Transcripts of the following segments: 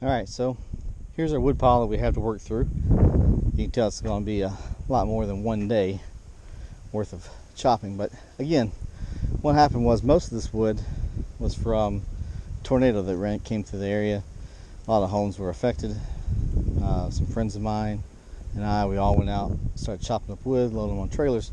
Alright, so here's our wood pile that we have to work through. You can tell it's going to be a lot more than one day worth of chopping, but again, what happened was most of this wood was from a tornado that came through the area. A lot of homes were affected. Some friends of mine and we all went out, started chopping up wood, loading them on trailers.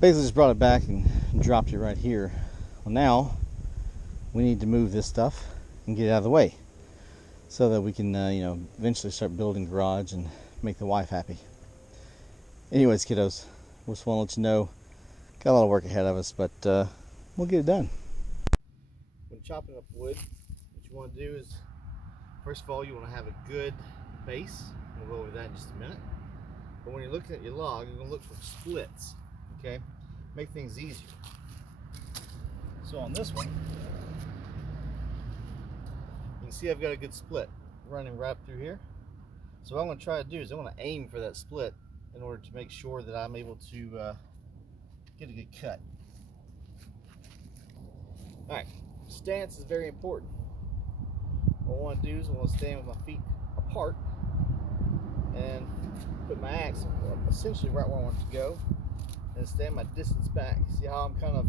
Basically just brought it back and dropped it right here. Well, now we need to move this stuff and get it out of the way so that we can eventually start building a garage and make the wife happy. Anyways, kiddos, we just want to let you know, got a lot of work ahead of us, but we'll get it done. When chopping up wood, what you want to do is, first of all, you want to have a good base. We'll go over that in just a minute. But when you're looking at your log, you're going to look for splits, okay? Make things easier. So on this one, you can see I've got a good split running right through here. So what I'm going to try to do is I want to aim for that split in order to make sure that I'm able to get a good cut. Alright, stance is very important. What I want to do is I want to stand with my feet apart and put my axe essentially right where I want it to go and stand my distance back. See how I'm kind of,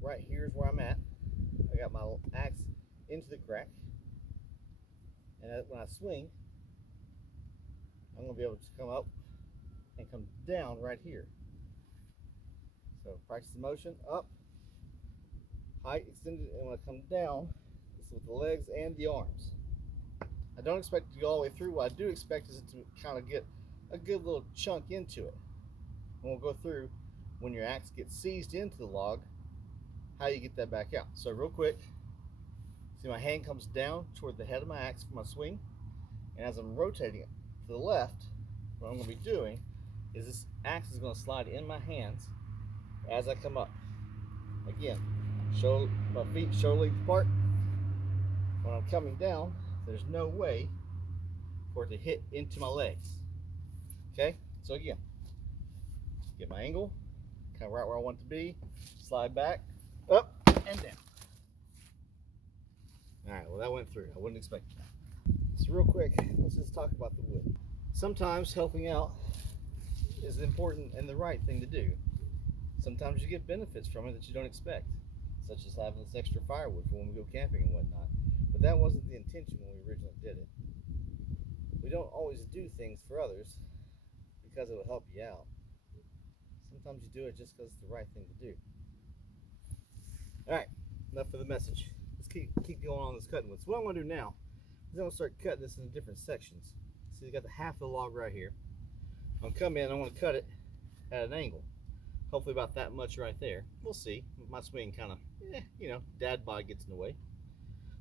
right here is where I'm at. I got my axe into the crack, and when I swing, I'm going to be able to come up and come down right here. So practice the motion, up, height extended, and when I come down, it's with the legs and the arms. I don't expect it to go all the way through. What I do expect is it to kind of get a good little chunk into it. And we'll go through when your axe gets seized into the log, how you get that back out. So real quick, see my hand comes down toward the head of my axe for my swing, and as I'm rotating it to the left, what I'm going to be doing is this axe is going to slide in my hands as I come up. Again, my feet shoulder length apart. When I'm coming down, there's no way for it to hit into my legs. Okay, so again, get my angle, kind of right where I want it to be, slide back, up, and down. Alright, well that went through. I wouldn't expect that. So real quick, let's just talk about the wood. Sometimes helping out is important and the right thing to do. Sometimes you get benefits from it that you don't expect, such as having this extra firewood for when we go camping and whatnot. But that wasn't the intention when we originally did it. We don't always do things for others because it will help you out. Sometimes you do it just because it's the right thing to do. Alright, enough for the message. Let's keep going on this cutting wood. So what I'm going to do now is I'm going to start cutting this into different sections. So you got the half of the log right here. I'm going to come in, I'm going to cut it at an angle. Hopefully about that much right there. We'll see. My swing kind of, dad bod gets in the way.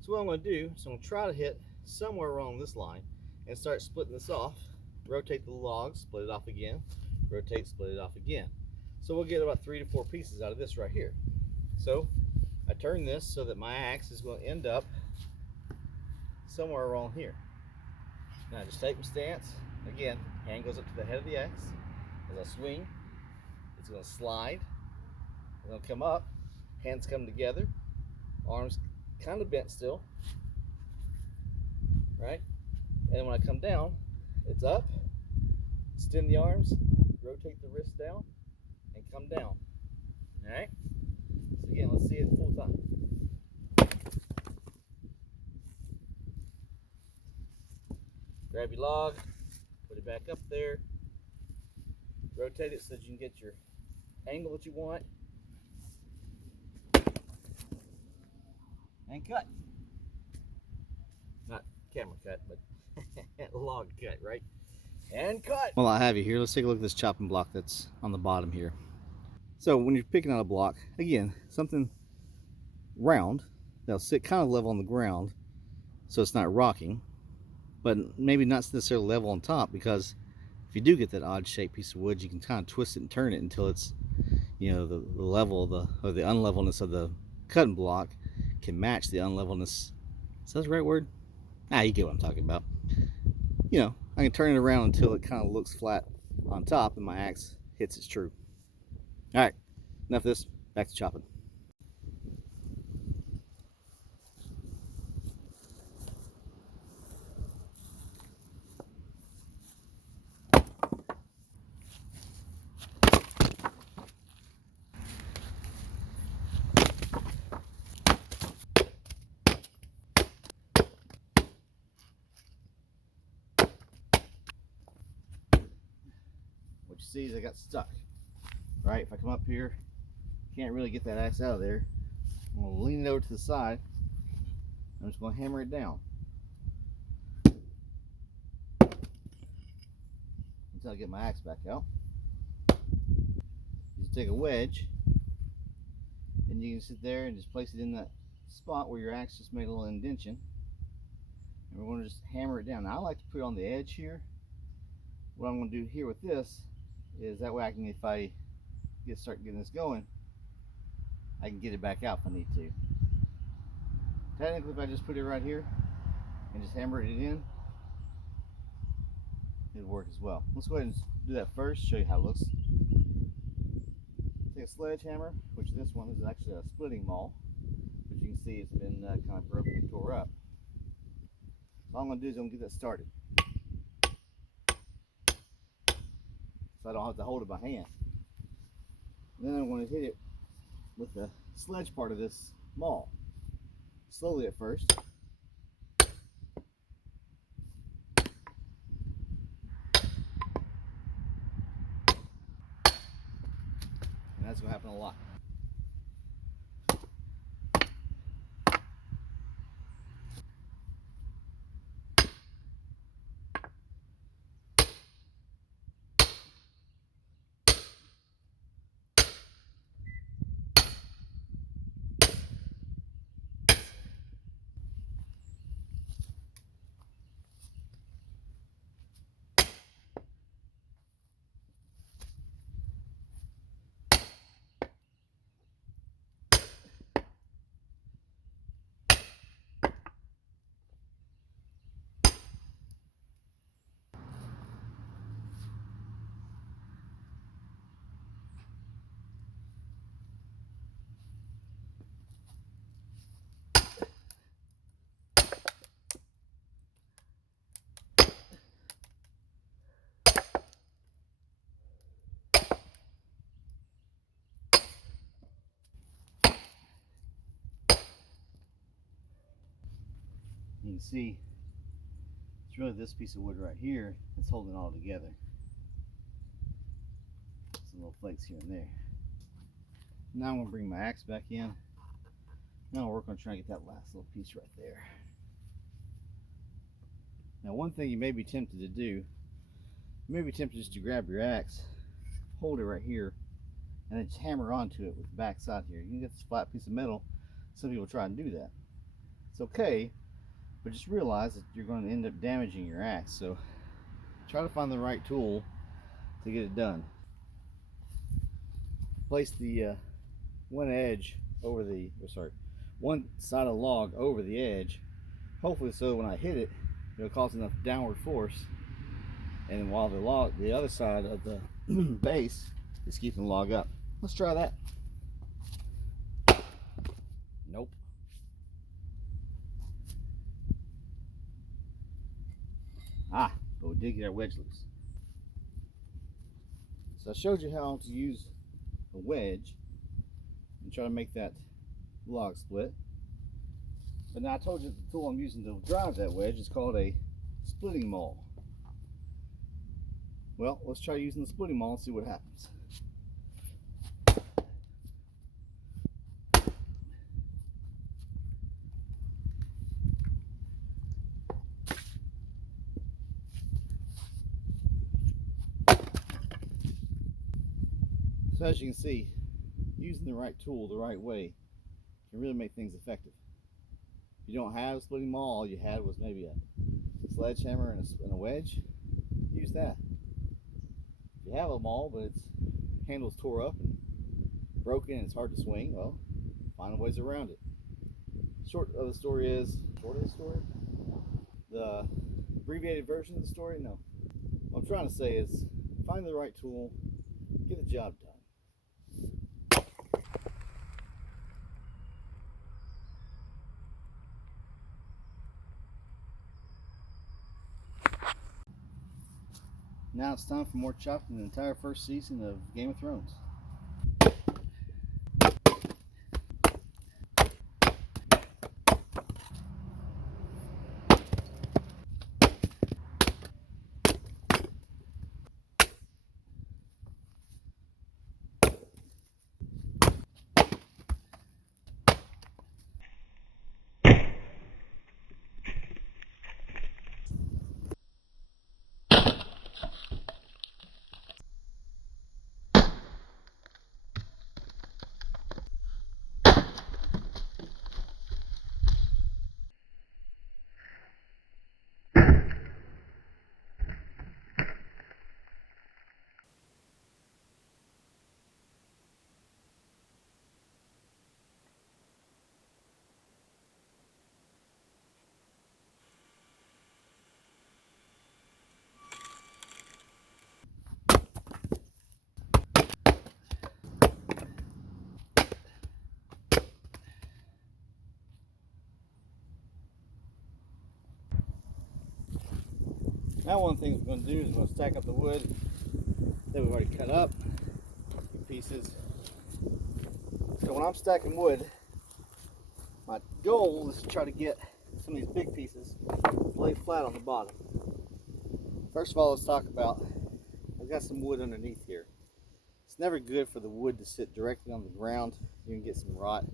So what I'm going to do is I'm going to try to hit somewhere along this line and start splitting this off. Rotate the log, split it off again. Rotate, split it off again. So we'll get about 3 to 4 pieces out of this right here. So I turn this so that my axe is going to end up somewhere around here. Now I just take my stance. Again, hand goes up to the head of the axe. As I swing, it's going to slide. It's going to come up. Hands come together. Arms kind of bent still, right? And when I come down, it's up, extend the arms, rotate the wrist down, and come down. All right? So again, let's see it full time. Grab your log, put it back up there, rotate it so that you can get your angle that you want, and cut. Not camera cut, but log cut, right? And cut. Well, I have you here. Let's take a look at this chopping block that's on the bottom here. So when you're picking out a block, again, something round that'll sit kind of level on the ground so it's not rocking, but maybe not necessarily level on top, because if you do get that odd shaped piece of wood, you can kind of twist it and turn it until it's, the level of the unlevelness of the cutting block can match the unlevelness. Is that the right word? You get what I'm talking about. I can turn it around until it kind of looks flat on top and my axe hits its true. Alright, enough of this, back to chopping. see is I got stuck. Right? If I come up here, can't really get that axe out of there. I'm going to lean it over to the side. I'm just going to hammer it down until I get my axe back out. You just take a wedge and you can sit there and just place it in that spot where your axe just made a little indentation. And we're going to just hammer it down. Now I like to put it on the edge here. What I'm going to do here with this is that way I can, if I start getting this going, I can get it back out if I need to. Technically, if I just put it right here and just hammer it in, it'll work as well. Let's go ahead and do that first, show you how it looks. Take a sledgehammer, which this one is actually a splitting maul, but you can see it's been kind of broken and tore up. So all I'm going to do is I'm going to get that started, so I don't have to hold it by hand. And then I'm going to hit it with the sledge part of this maul, slowly at first. And that's going to happen a lot. You can see it's really this piece of wood right here that's holding it all together. Some little flakes here and there. Now I'm going to bring my axe back in. Now I'll work on trying to get that last little piece right there. Now one thing you may be tempted to do, you may be tempted just to grab your axe, hold it right here, and then just hammer onto it with the back side here. You can get this flat piece of metal. Some people try and do that. It's okay, but just realize that you're going to end up damaging your axe. So try to find the right tool to get it done. Place the one side of the log over the edge, hopefully so when I hit it, it'll cause enough downward force, and while the other side of the base is keeping the log up. Let's try that. Nope. But we did get our wedge loose. So I showed you how to use a wedge and try to make that log split. But now I told you the tool I'm using to drive that wedge is called a splitting maul. Well, let's try using the splitting maul and see what happens. So as you can see, using the right tool the right way can really make things effective. If you don't have a splitting maul, all you had was maybe a sledgehammer and a wedge, use that. If you have a maul but its handle's tore up and broken and it's hard to swing, well, find ways around it. Short of the story, the abbreviated version of the story, no. What I'm trying to say is find the right tool, get the job done. Now it's time for more chopping the entire first season of Game of Thrones. Now one of the things we're going to do is we're going to stack up the wood that we've already cut up in pieces. So when I'm stacking wood, my goal is to try to get some of these big pieces lay flat on the bottom. First of all, let's talk about, I've got some wood underneath here. It's never good for the wood to sit directly on the ground. You can get some rot.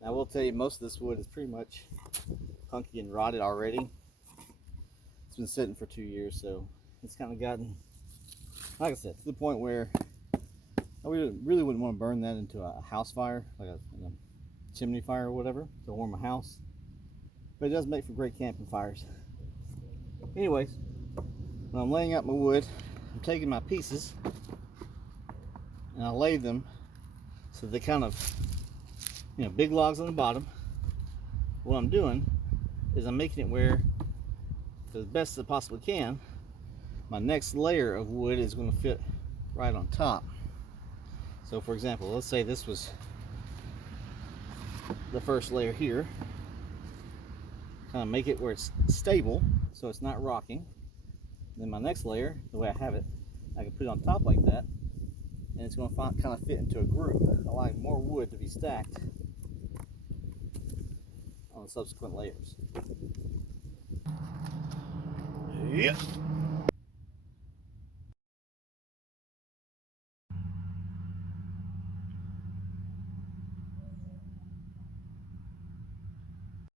Now I will tell you, most of this wood is pretty much hunky and rotted already. It's been sitting for 2 years, so it's kind of gotten, like I said, to the point where I really wouldn't want to burn that into a house fire, like a chimney fire or whatever, to warm a house. But it does make for great camping fires. Anyways, when I'm laying out my wood, I'm taking my pieces and I lay them so they kind of, big logs on the bottom. What I'm doing is I'm making it where, to the best I possibly can, my next layer of wood is going to fit right on top. So for example, let's say this was the first layer here. Kind of make it where it's stable so it's not rocking. Then my next layer, the way I have it, I can put it on top like that, and it's going to kind of fit into a groove, allowing more wood to be stacked on the subsequent layers. Yep.